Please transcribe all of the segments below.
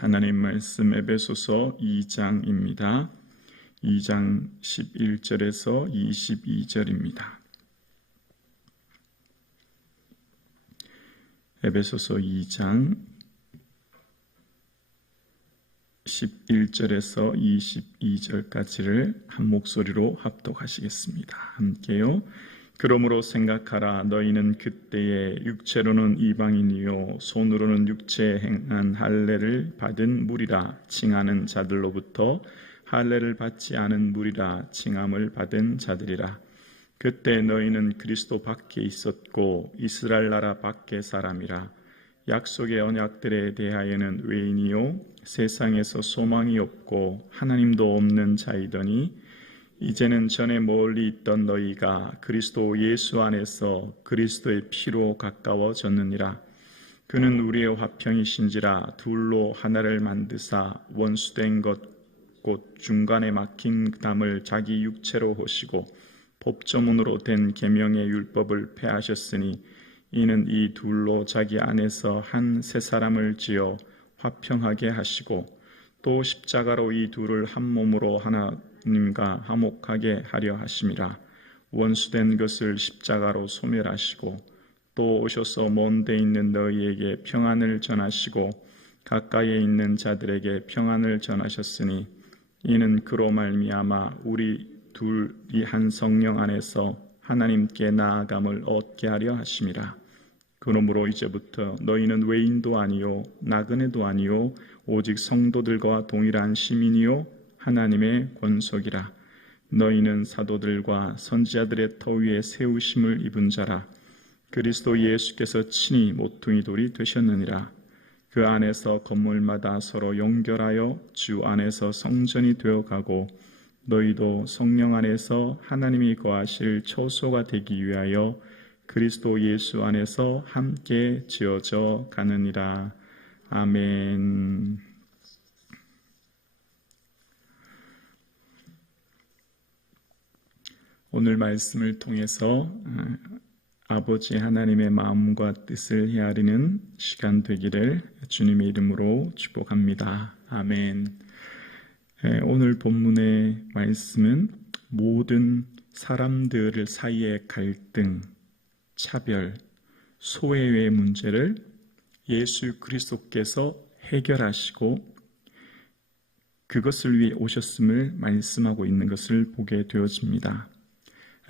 하나님 말씀 에베소서 2장입니다. 2장 11절에서 22절입니다. 에베소서 2장 11절에서 22절까지를 한 목소리로 합독하시겠습니다. 함께요. 그러므로 생각하라. 너희는 그때에 육체로는 이방인이요 손으로는 육체에 행한 할례를 받은 무리라 칭하는 자들로부터 할례를 받지 않은 무리라 칭함을 받은 자들이라. 그때 너희는 그리스도 밖에 있었고 이스라엘 나라 밖의 사람이라. 약속의 언약들에 대하여는 외인이요 세상에서 소망이 없고 하나님도 없는 자이더니 이제는 전에 멀리 있던 너희가 그리스도 예수 안에서 그리스도의 피로 가까워졌느니라. 그는 우리의 화평이신지라 둘로 하나를 만드사 원수된 것 곧 중간에 막힌 담을 자기 육체로 하시고 법조문으로 된 계명의 율법을 폐하셨으니 이는 이 둘로 자기 안에서 한 새 사람을 지어 화평하게 하시고 또 십자가로 이 둘을 한 몸으로 하나님과 화목하게 하려 하심이라. 원수된 것을 십자가로 소멸하시고 또 오셔서 먼 데 있는 너희에게 평안을 전하시고 가까이에 있는 자들에게 평안을 전하셨으니 이는 그로 말미암아 우리 둘이 한 성령 안에서 하나님께 나아감을 얻게 하려 하심이라. 그러므로 이제부터 너희는 외인도 아니요 나그네도 아니요 오직 성도들과 동일한 시민이요 하나님의 권속이라. 너희는 사도들과 선지자들의 터 위에 세우심을 입은 자라. 그리스도 예수께서 친히 모퉁이 돌이 되셨느니라. 그 안에서 건물마다 서로 연결하여 주 안에서 성전이 되어가고 너희도 성령 안에서 하나님이 거하실 처소가 되기 위하여 그리스도 예수 안에서 함께 지어져 가느니라. 아멘. 오늘 말씀을 통해서 아버지 하나님의 마음과 뜻을 헤아리는 시간 되기를 주님의 이름으로 축복합니다. 아멘. 오늘 본문의 말씀은 모든 사람들 사이의 갈등, 차별, 소외의 문제를 예수 그리스도께서 해결하시고 그것을 위해 오셨음을 말씀하고 있는 것을 보게 되어집니다.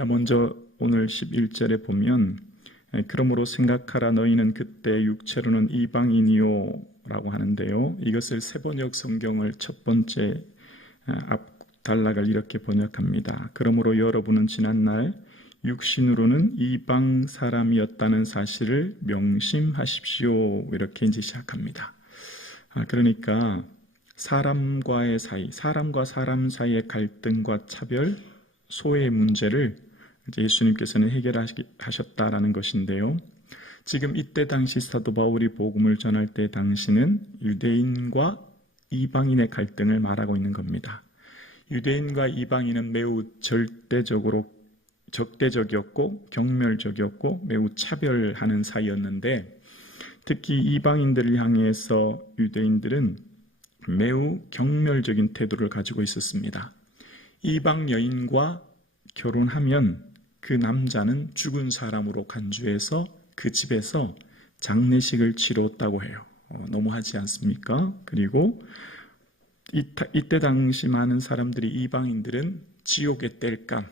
먼저 오늘 11절에 보면 그러므로 생각하라. 너희는 그때 육체로는 이방인이요 라고 하는데요. 이것을 세번역 성경을 첫 번째 앞 단락을 이렇게 번역합니다. 그러므로 여러분은 지난날 육신으로는 이방 사람이었다는 사실을 명심하십시오. 이렇게 이제 시작합니다. 그러니까 사람과의 사이, 사람과 사람 사이의 갈등과 차별, 소외의 문제를 예수님께서는 해결하셨다라는 것인데요. 지금 이때 당시 사도 바울이 복음을 전할 때 당시는 유대인과 이방인의 갈등을 말하고 있는 겁니다. 유대인과 이방인은 매우 적대적이었고 경멸적이었고 매우 차별하는 사이였는데 특히 이방인들을 향해서 유대인들은 매우 경멸적인 태도를 가지고 있었습니다. 이방 여인과 결혼하면 그 남자는 죽은 사람으로 간주해서 그 집에서 장례식을 치렀다고 해요. 너무하지 않습니까? 그리고 이때 당시 많은 사람들이 이방인들은 지옥의 땔감,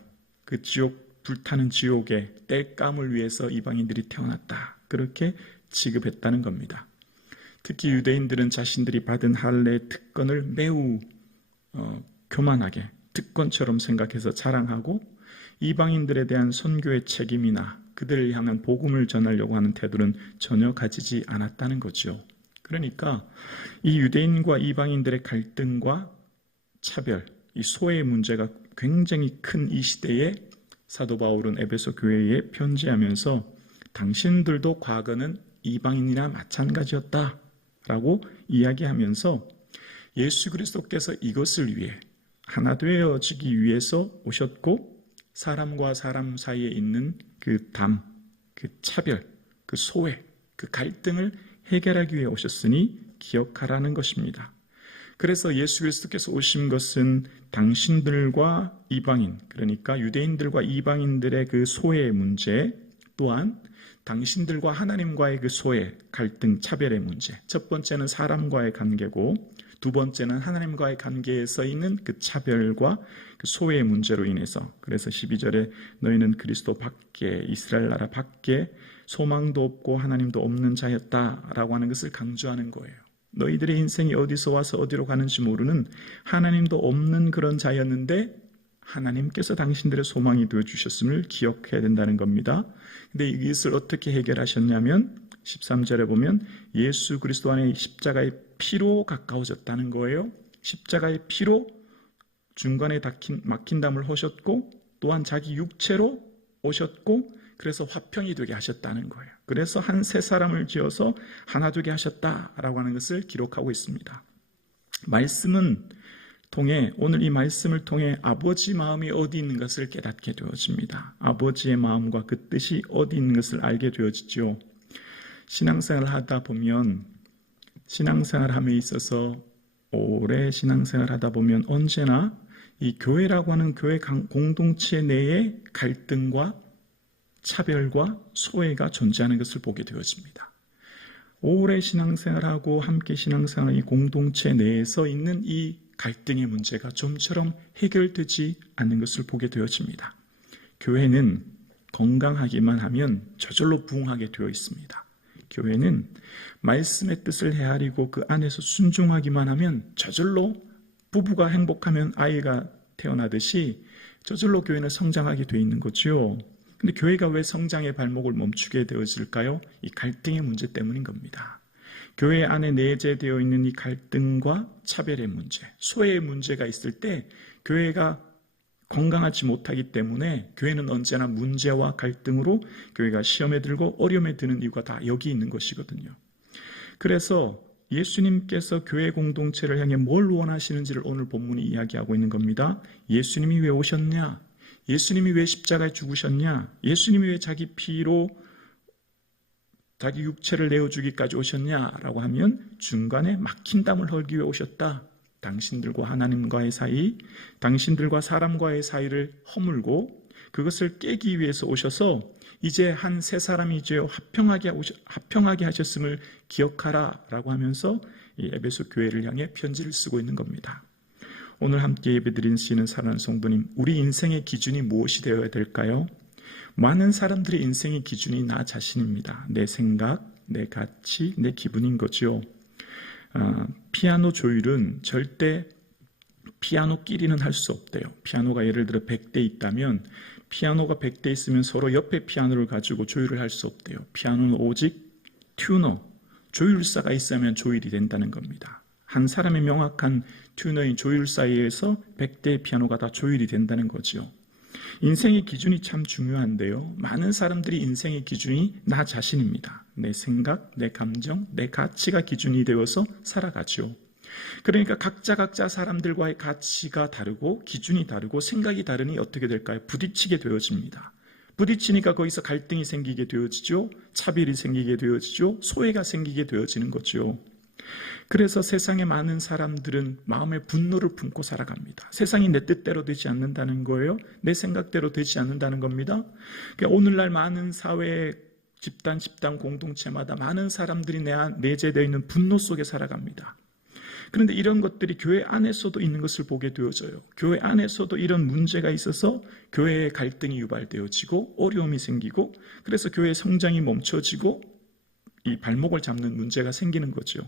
그 지옥 불타는 지옥의 땔감을 위해서 이방인들이 태어났다. 그렇게 취급했다는 겁니다. 특히 유대인들은 자신들이 받은 할례의 특권을 매우 교만하게 특권처럼 생각해서 자랑하고 이방인들에 대한 선교의 책임이나 그들을 향한 복음을 전하려고 하는 태도는 전혀 가지지 않았다는 거죠. 그러니까 이 유대인과 이방인들의 갈등과 차별, 이 소외의 문제가 굉장히 큰 이 시대에 사도 바울은 에베소 교회에 편지하면서 당신들도 과거는 이방인이나 마찬가지였다라고 이야기하면서 예수 그리스도께서 이것을 위해 하나 되어지기 위해서 오셨고 사람과 사람 사이에 있는 그 그 차별, 그 소외, 그 갈등을 해결하기 위해 오셨으니 기억하라는 것입니다. 그래서 예수 그리스도께서 오신 것은 당신들과 이방인, 그러니까 유대인들과 이방인들의 그 소외의 문제, 또한 당신들과 하나님과의 그 소외, 갈등, 차별의 문제. 첫 번째는 사람과의 관계고, 두 번째는 하나님과의 관계에서 있는 그 차별과 그 소외의 문제로 인해서, 그래서 12절에 너희는 그리스도 밖에, 이스라엘 나라 밖에 소망도 없고 하나님도 없는 자였다라고 하는 것을 강조하는 거예요. 너희들의 인생이 어디서 와서 어디로 가는지 모르는, 하나님도 없는 그런 자였는데 하나님께서 당신들의 소망이 되어주셨음을 기억해야 된다는 겁니다. 근데 이것을 어떻게 해결하셨냐면 13절에 보면 예수 그리스도 안에 십자가의 피로 가까워졌다는 거예요. 십자가의 피로 중간에 막힌 담을 하셨고, 또한 자기 육체로 오셨고, 그래서 화평이 되게 하셨다는 거예요. 그래서 한 세 사람을 지어서 하나 되게 하셨다라고 하는 것을 기록하고 있습니다. 말씀은 통해, 오늘 이 말씀을 통해 아버지 마음이 어디 있는 것을 깨닫게 되어집니다. 아버지의 마음과 그 뜻이 어디 있는 것을 알게 되어지죠. 신앙생활을 하다 보면, 신앙생활함에 있어서 오래 신앙생활을 하다 보면 언제나 이 교회라고 하는 교회 공동체 내에 갈등과 차별과 소외가 존재하는 것을 보게 되어집니다. 오래 신앙생활하고 함께 신앙생활의 이 공동체 내에서 있는 이 갈등의 문제가 좀처럼 해결되지 않는 것을 보게 되어집니다. 교회는 건강하기만 하면 저절로 부흥하게 되어 있습니다. 교회는 말씀의 뜻을 헤아리고 그 안에서 순종하기만 하면 저절로, 부부가 행복하면 아이가 태어나듯이 저절로 교회는 성장하게 되어 있는 거죠. 근데 교회가 왜 성장의 발목을 멈추게 되어질까요? 이 갈등의 문제 때문인 겁니다. 교회 안에 내재되어 있는 이 갈등과 차별의 문제, 소외의 문제가 있을 때 교회가 건강하지 못하기 때문에 교회는 언제나 문제와 갈등으로 교회가 시험에 들고 어려움에 드는 이유가 다 여기 있는 것이거든요. 그래서 예수님께서 교회 공동체를 향해 뭘 원하시는지를 오늘 본문이 이야기하고 있는 겁니다. 예수님이 왜 오셨냐? 예수님이 왜 십자가에 죽으셨냐? 예수님이 왜 자기 피로 자기 육체를 내어주기까지 오셨냐라고 하면 중간에 막힌 담을 헐기 위해 오셨다. 당신들과 하나님과의 사이, 당신들과 사람과의 사이를 허물고 그것을 깨기 위해서 오셔서 이제 한 세 사람이 이제 합평하게 하셨음을 기억하라라고 하면서 이 에베소 교회를 향해 편지를 쓰고 있는 겁니다. 오늘 함께 예배드리는 사랑하는 성도님, 우리 인생의 기준이 무엇이 되어야 될까요? 많은 사람들의 인생의 기준이 나 자신입니다. 내 생각, 내 가치, 내 기분인 거죠. 피아노 조율은 절대 피아노끼리는 할 수 없대요. 피아노가 예를 들어 100대 있다면 피아노가 100대 있으면 서로 옆에 피아노를 가지고 조율을 할 수 없대요. 피아노는 오직 튜너, 조율사가 있으면 조율이 된다는 겁니다. 한 사람의 명확한 튜너인 조율사에 의해서 100대의 피아노가 다 조율이 된다는 거죠. 인생의 기준이 참 중요한데요. 많은 사람들이 인생의 기준이 나 자신입니다. 내 생각, 내 감정, 내 가치가 기준이 되어서 살아가죠. 그러니까 각자 사람들과의 가치가 다르고 기준이 다르고 생각이 다르니 어떻게 될까요? 부딪히게 되어집니다. 부딪히니까 거기서 갈등이 생기게 되어지죠. 차별이 생기게 되어지죠. 소외가 생기게 되어지는 거죠. 그래서 세상의 많은 사람들은 마음의 분노를 품고 살아갑니다. 세상이 내 뜻대로 되지 않는다는 거예요. 내 생각대로 되지 않는다는 겁니다. 그러니까 오늘날 많은 사회 집단 공동체마다 많은 사람들이 내재되어 있는 분노 속에 살아갑니다. 그런데 이런 것들이 교회 안에서도 있는 것을 보게 되어져요. 교회 안에서도 이런 문제가 있어서 교회의 갈등이 유발되어지고 어려움이 생기고, 그래서 교회의 성장이 멈춰지고 이 발목을 잡는 문제가 생기는 거죠.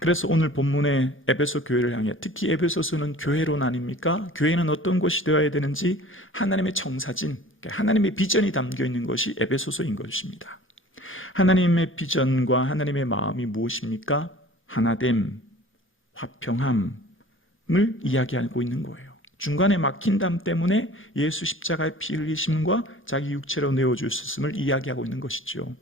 그래서 오늘 본문의 에베소 교회를 향해, 특히 에베소서는 교회론 아닙니까? 교회는 어떤 곳이 되어야 되는지 하나님의 청사진, 하나님의 비전이 담겨 있는 것이 에베소서인 것입니다. 하나님의 비전과 하나님의 마음이 무엇입니까? 하나됨, 화평함을 이야기하고 있는 거예요. 중간에 막힌 담 때문에 예수 십자가의 피 흘리심과 자기 육체로 내어주셨음을 이야기하고 있는 것이죠.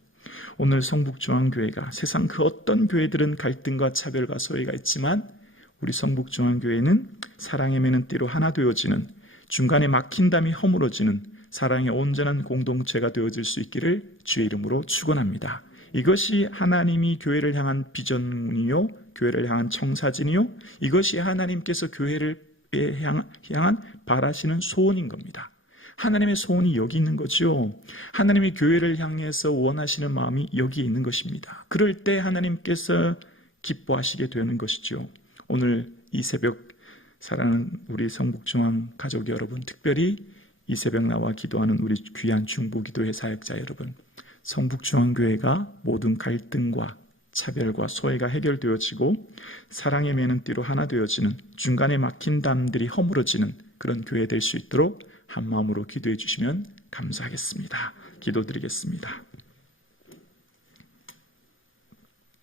오늘 성북중앙교회가 세상 그 어떤 교회들은 갈등과 차별과 소외가 있지만 우리 성북중앙교회는 사랑의 매는 띠로 하나 되어지는, 중간에 막힌 담이 허물어지는 사랑의 온전한 공동체가 되어질 수 있기를 주의 이름으로 축원합니다. 이것이 하나님이 교회를 향한 비전이요 교회를 향한 청사진이요, 이것이 하나님께서 교회를 향한 바라시는 소원인 겁니다. 하나님의 소원이 여기 있는 거죠. 하나님의 교회를 향해서 원하시는 마음이 여기 있는 것입니다. 그럴 때 하나님께서 기뻐하시게 되는 것이죠. 오늘 이 새벽 사랑하는 우리 성북중앙 가족 여러분, 특별히 이 새벽 나와 기도하는 우리 귀한 중보기도회 사역자 여러분, 성북중앙교회가 모든 갈등과 차별과 소외가 해결되어지고 사랑의 매는띠로 하나 되어지는, 중간에 막힌 담들이 허물어지는 그런 교회 될 수 있도록 한 마음으로 기도해 주시면 감사하겠습니다. 기도드리겠습니다.